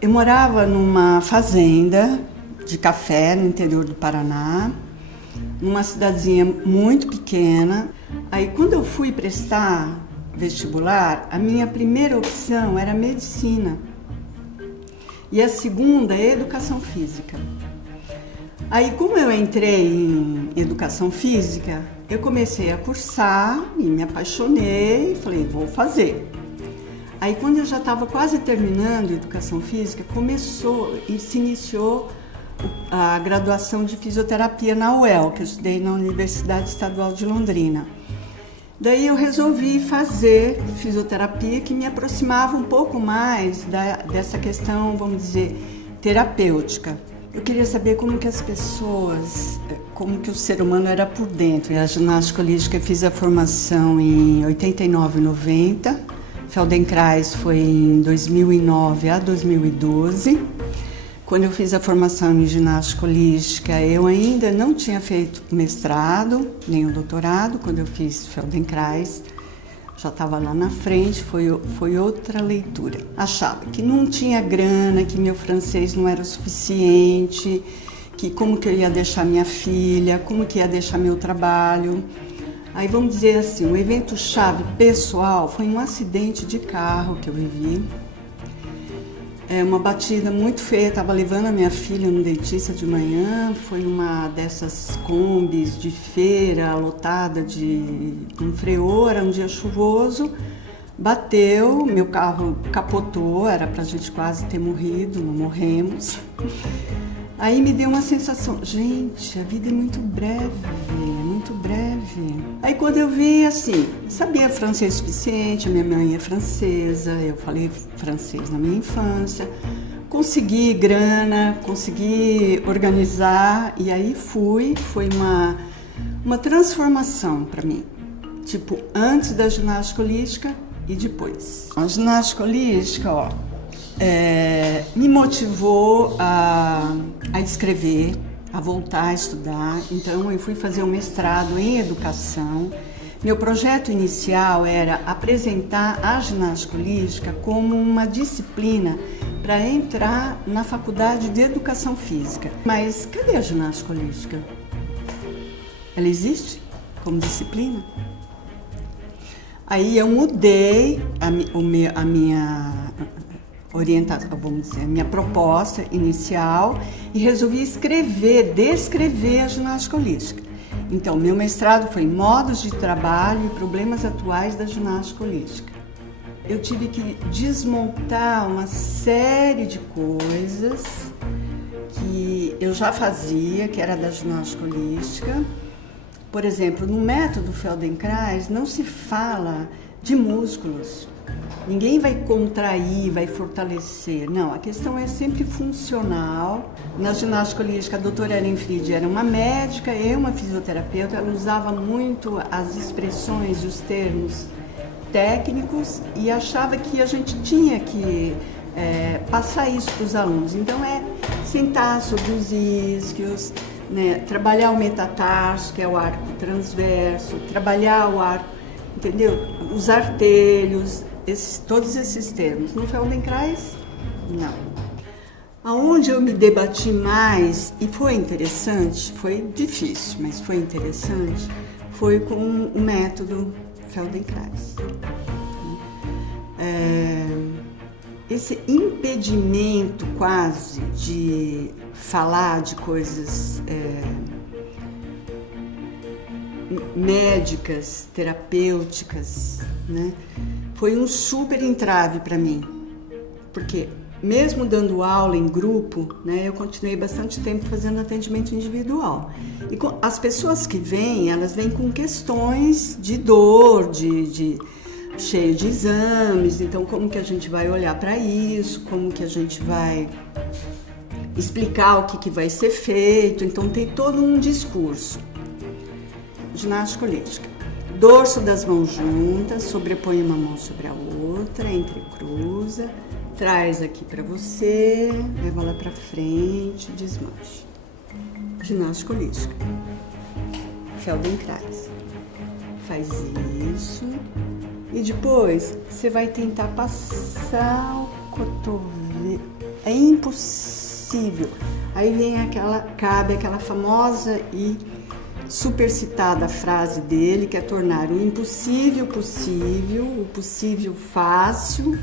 Eu morava numa fazenda de café no interior do Paraná, numa cidadezinha muito pequena. Aí quando eu fui prestar vestibular, a minha primeira opção era medicina e a segunda educação física. Aí como eu entrei em educação física, eu comecei a cursar e me apaixonei e falei, vou fazer. Aí quando eu já estava quase terminando educação física, começou e se iniciou a graduação de fisioterapia na UEL, que eu estudei na Universidade Estadual de Londrina. Daí eu resolvi fazer fisioterapia, que me aproximava um pouco mais dessa questão, vamos dizer, terapêutica. Eu queria saber como que as pessoas, como que o ser humano era por dentro. E a ginástica holística, eu fiz a formação em 89 e 90. Feldenkrais foi em 2009 a 2012. Quando eu fiz a formação em ginástica holística, eu ainda não tinha feito mestrado, nem o doutorado. Quando eu fiz Feldenkrais, já estava lá na frente, foi outra leitura. Achava que não tinha grana, que meu francês não era o suficiente, que como que eu ia deixar minha filha, como que ia deixar meu trabalho. Aí vamos dizer assim, o evento-chave pessoal foi um acidente de carro que eu vivi. Uma batida muito feia, estava levando a minha filha no dentista de manhã, foi uma dessas combis de feira lotada de um freio, era um dia chuvoso, bateu, meu carro capotou, era pra gente quase ter morrido, não morremos. Aí me deu uma sensação, gente, a vida é muito breve, muito breve. Aí quando eu vi, assim, sabia francês o suficiente, a minha mãe é francesa, eu falei francês na minha infância, consegui grana, consegui organizar, e aí foi uma transformação para mim, tipo, antes da ginástica holística e depois. A ginástica holística, ó, me motivou a escrever, a voltar a estudar. Então eu fui fazer um mestrado em educação. Meu projeto inicial era apresentar a ginástica holística como uma disciplina para entrar na faculdade de educação física. Mas cadê a ginástica holística? Ela existe como disciplina? Aí eu mudei a minha orientação, vamos dizer, a minha proposta inicial e resolvi descrever a ginástica holística. Então, meu mestrado foi em modos de trabalho e problemas atuais da ginástica holística. Eu tive que desmontar uma série de coisas que eu já fazia, que era da ginástica holística. Por exemplo, no método Feldenkrais não se fala de músculos. Ninguém vai contrair, vai fortalecer. Não, a questão é sempre funcional. Na ginástica holística, a doutora Ehrenfried era uma médica e uma fisioterapeuta. Ela usava muito as expressões e os termos técnicos e achava que a gente tinha que passar isso para os alunos. Então, sentar sobre os isquios, né, trabalhar o metatarso, que é o arco transverso, trabalhar o arco, entendeu? Os artelhos, todos esses termos. No Feldenkrais, não. Aonde eu me debati mais, e foi interessante, foi difícil, mas foi interessante, foi com o método Feldenkrais. Esse impedimento quase de falar de coisas médicas, terapêuticas, né? Foi um super entrave para mim, porque mesmo dando aula em grupo, né, eu continuei bastante tempo fazendo atendimento individual. E as pessoas que vêm, elas vêm com questões de dor, cheio de exames, então como que a gente vai olhar para isso, como que a gente vai explicar o que vai ser feito, então tem todo um discurso. Ginástica holística. Dorso das mãos juntas, sobrepõe uma mão sobre a outra, entrecruza, traz aqui para você, leva lá para frente, desmanche. Ginástica holística. Feldenkrais. Faz isso e depois você vai tentar passar o cotovelo, é impossível. Aí vem cabe aquela famosa e super citada frase dele, que é tornar o impossível possível, o possível fácil,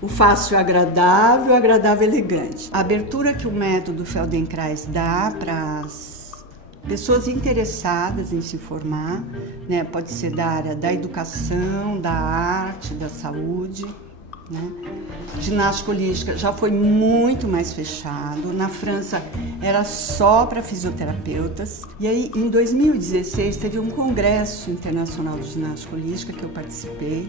o fácil agradável, o agradável elegante. A abertura que o método Feldenkrais dá para as pessoas interessadas em se formar, né? Pode ser da área da educação, da arte, da saúde, né? Ginástica holística já foi muito mais fechado. Na França era só para fisioterapeutas. E aí, em 2016, teve um congresso internacional de ginástica holística que eu participei.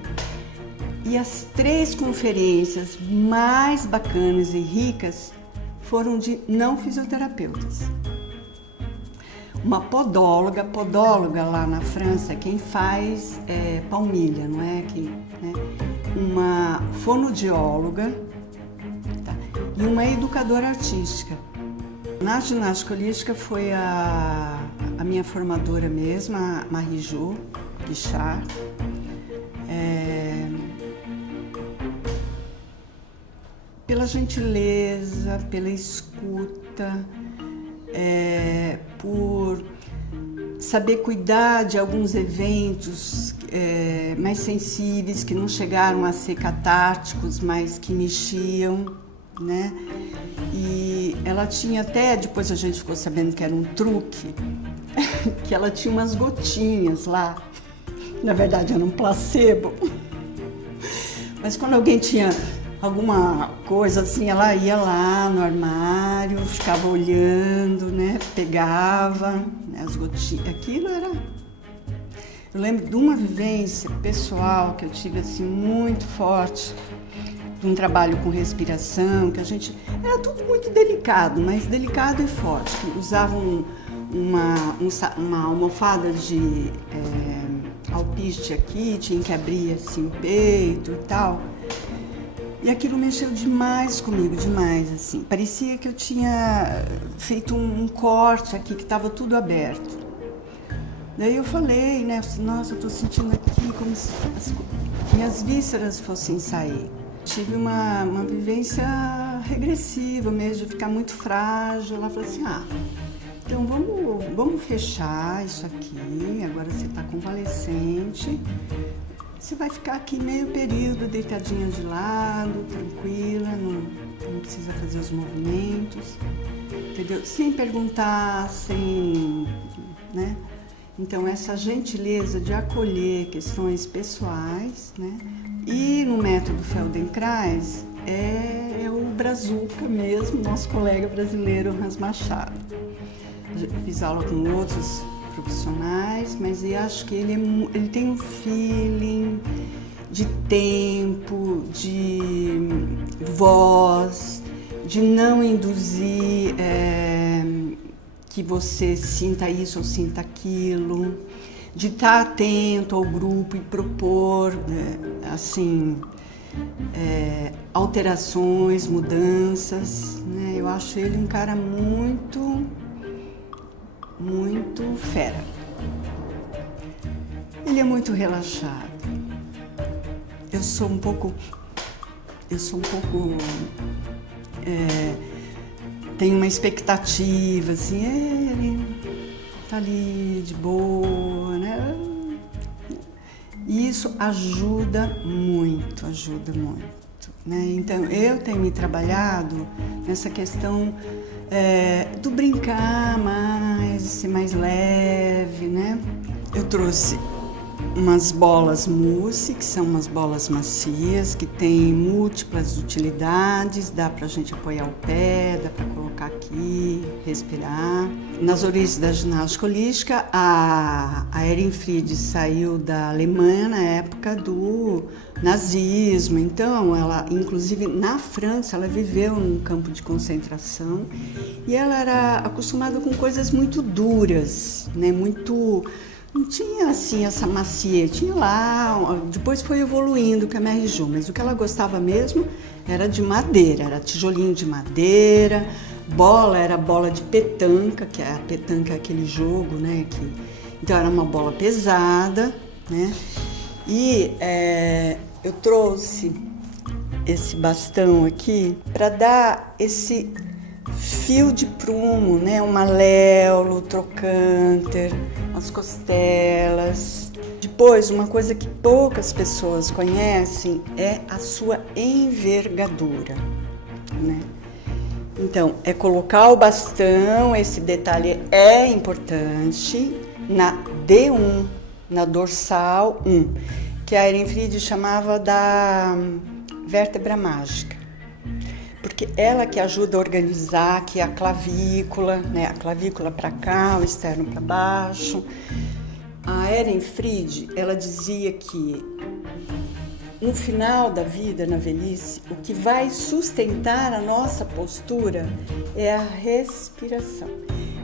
E as 3 conferências mais bacanas e ricas foram de não fisioterapeutas. Uma podóloga lá na França, quem faz palmilha, não é? Uma fonoaudióloga, tá? E uma educadora artística. Na ginástica holística foi a minha formadora mesmo, a Marie-Jo Guichard. Pela gentileza, pela escuta, por saber cuidar de alguns eventos mais sensíveis, que não chegaram a ser catárticos, mas que mexiam, né? E ela tinha até, depois a gente ficou sabendo que era um truque, que ela tinha umas gotinhas lá, na verdade era um placebo, mas quando alguém tinha alguma coisa assim, ela ia lá no armário, ficava olhando, né? Pegava, né, as gotinhas. Aquilo era... Eu lembro de uma vivência pessoal que eu tive assim muito forte, de um trabalho com respiração, que a gente... Era tudo muito delicado, mas delicado e forte. Usavam uma almofada de alpiste aqui, tinha que abrir assim o peito e tal. E aquilo mexeu demais comigo, demais, assim. Parecia que eu tinha feito um corte aqui, que estava tudo aberto. Daí eu falei, né, assim, nossa, eu tô sentindo aqui como se as minhas vísceras fossem sair. Tive uma vivência regressiva mesmo, de ficar muito frágil. Ela falou assim, então vamos fechar isso aqui, agora você está convalescente. Você vai ficar aqui meio período deitadinha de lado, tranquila, não precisa fazer os movimentos, entendeu? Sem perguntar, né? Então, essa gentileza de acolher questões pessoais, né? E no método Feldenkrais é o brazuca mesmo, nosso colega brasileiro Hans Machado. Eu fiz aula com outros profissionais, mas eu acho que ele tem um feeling de tempo, de voz, de não induzir que você sinta isso ou sinta aquilo, de estar atento ao grupo e propor alterações, mudanças, né? Eu acho ele um cara muito fera. Ele é muito relaxado. Eu sou um pouco tenho uma expectativa, assim, ele tá ali de boa, né? E isso ajuda muito, né? Então, eu tenho me trabalhado nessa questão do brincar mais, ser mais leve, né? Eu trouxe umas bolas mousse, que são umas bolas macias, que tem múltiplas utilidades, dá pra gente apoiar o pé, dá pra colocar aqui, respirar. Nas origens da ginástica holística, a Ehrenfried saiu da Alemanha na época do nazismo, então ela, inclusive na França, ela viveu num campo de concentração e ela era acostumada com coisas muito duras, né, não tinha assim essa maciez, tinha lá, depois foi evoluindo com a Marie-Jo, mas o que ela gostava mesmo era de madeira, era tijolinho de madeira, era bola de petanca, que a petanca é aquele jogo, né, então era uma bola pesada, né, e eu trouxe esse bastão aqui para dar esse fio de prumo, né? Um maléolo, trocânter, as costelas. Depois, uma coisa que poucas pessoas conhecem é a sua envergadura, né? Então, é colocar o bastão, esse detalhe é importante, na D1, na dorsal 1, que a Ehrenfried chamava da vértebra mágica, porque ela que ajuda a organizar aqui a clavícula, né? A clavícula para cá, o externo para baixo. A Ehrenfried, ela dizia que no final da vida, na velhice, o que vai sustentar a nossa postura é a respiração,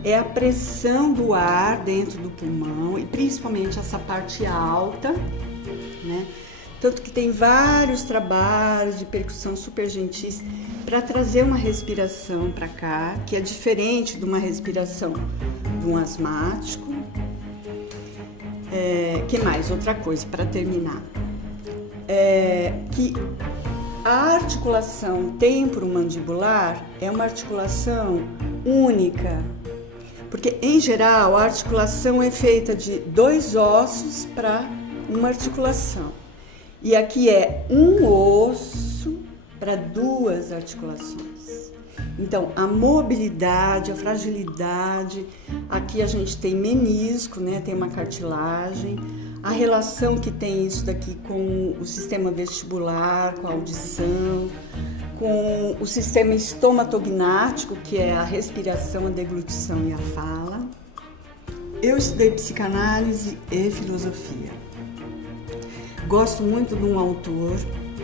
é a pressão do ar dentro do pulmão e principalmente essa parte alta, né? Tanto que tem vários trabalhos de percussão super gentis para trazer uma respiração para cá, que é diferente de uma respiração de um asmático. Que mais? Outra coisa para terminar. Que a articulação temporomandibular é uma articulação única, porque em geral a articulação é feita de 2 ossos para uma articulação, e aqui é um osso para 2 articulações. Então, a mobilidade, a fragilidade, aqui a gente tem menisco, né? Tem uma cartilagem, a relação que tem isso daqui com o sistema vestibular, com a audição, com o sistema estomatognático, que é a respiração, a deglutição e a fala. Eu estudei psicanálise e filosofia. Gosto muito de um autor,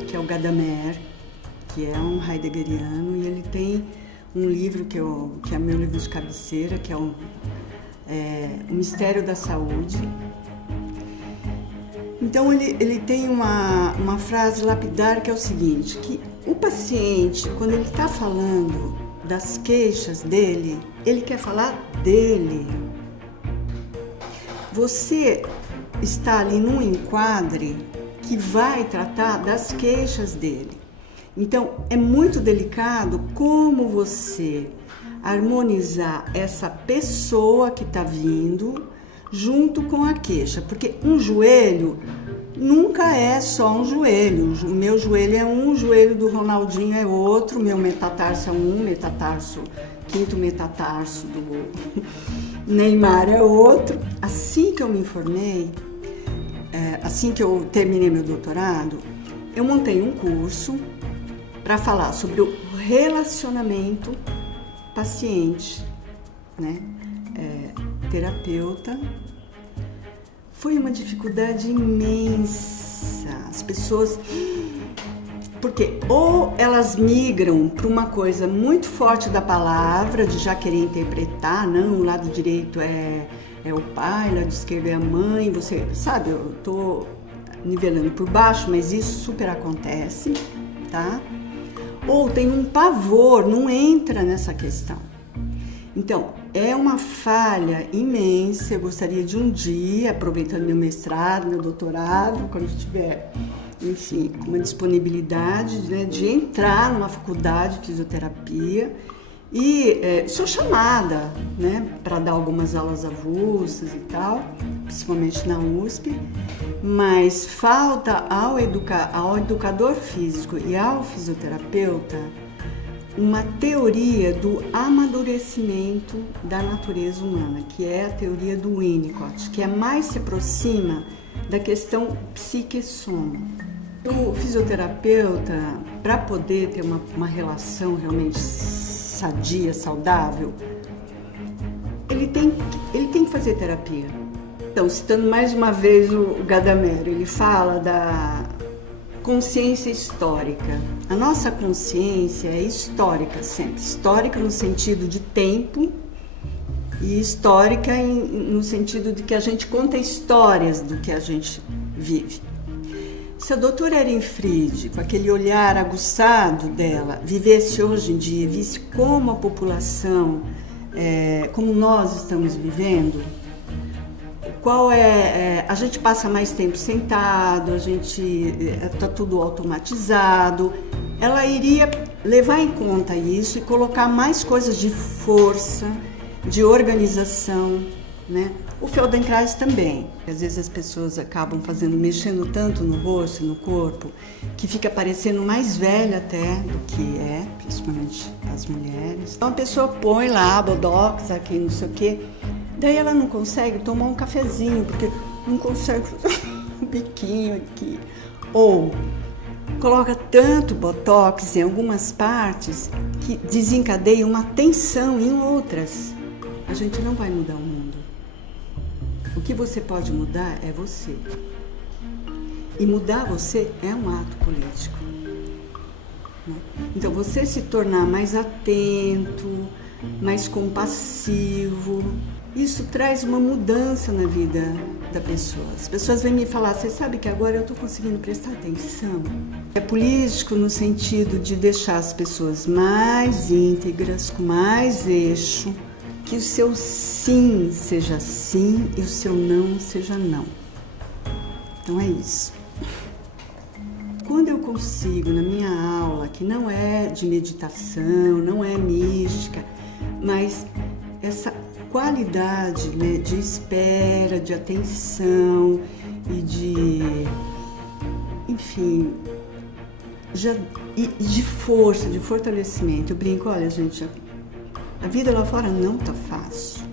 que é o Gadamer, que é um heideggeriano, e ele tem um livro que é meu livro de cabeceira, que é o Mistério da Saúde. Então ele tem uma frase lapidar que é o seguinte, que o paciente, quando ele está falando das queixas dele, ele quer falar dele. Você está ali num enquadre que vai tratar das queixas dele. Então, é muito delicado como você harmonizar essa pessoa que está vindo junto com a queixa, porque um joelho nunca é só um joelho. O meu joelho é um, o joelho do Ronaldinho é outro, o meu metatarso é um, quinto metatarso do Neymar é outro. Assim que eu me formei, assim que eu terminei meu doutorado, eu montei um curso para falar sobre o relacionamento paciente, né? Terapeuta. Foi uma dificuldade imensa. As pessoas, porque ou elas migram para uma coisa muito forte da palavra, de já querer interpretar, não, o lado direito é o pai, o lado esquerdo é a mãe, você sabe, eu tô nivelando por baixo, mas isso super acontece, tá? Ou tem um pavor, não entra nessa questão. Então, é uma falha imensa. Eu gostaria de um dia, aproveitando meu mestrado, meu doutorado, quando eu tiver, enfim, com uma disponibilidade, né, de entrar numa faculdade de fisioterapia. E sou chamada, né, para dar algumas aulas avulsas e tal, principalmente na USP, mas falta ao educador físico e ao fisioterapeuta uma teoria do amadurecimento da natureza humana, que é a teoria do Winnicott, que mais se aproxima da questão psique-soma. O fisioterapeuta, para poder ter uma relação realmente sadia, saudável, ele tem que fazer terapia. Então, citando mais uma vez o Gadamer, ele fala da consciência histórica. A nossa consciência é histórica sempre. Histórica no sentido de tempo e histórica no sentido de que a gente conta histórias do que a gente vive. Se a doutora Ehrenfried, com aquele olhar aguçado dela, vivesse hoje em dia, visse como a população, como nós estamos vivendo, a gente passa mais tempo sentado, está tudo automatizado, ela iria levar em conta isso e colocar mais coisas de força, de organização, né? O Feldenkrais também. Às vezes as pessoas acabam mexendo tanto no rosto, no corpo, que fica parecendo mais velha até do que é, principalmente as mulheres. Então a pessoa põe lá botox, aqui não sei o quê, daí ela não consegue tomar um cafezinho, porque não consegue fazer um biquinho aqui. Ou coloca tanto botox em algumas partes que desencadeia uma tensão em outras. A gente não vai mudar o mundo. O que você pode mudar é você. E mudar você é um ato político. Né? Então, você se tornar mais atento, mais compassivo, isso traz uma mudança na vida da pessoa. As pessoas vêm me falar, você sabe que agora eu estou conseguindo prestar atenção? É político no sentido de deixar as pessoas mais íntegras, com mais eixo, que o seu sim seja sim e o seu não seja não. Então é isso. Quando eu consigo, na minha aula, que não é de meditação, não é mística, mas essa qualidade, né, de espera, de atenção e enfim, de força, de fortalecimento. Eu brinco, olha gente, a vida lá fora não tá fácil.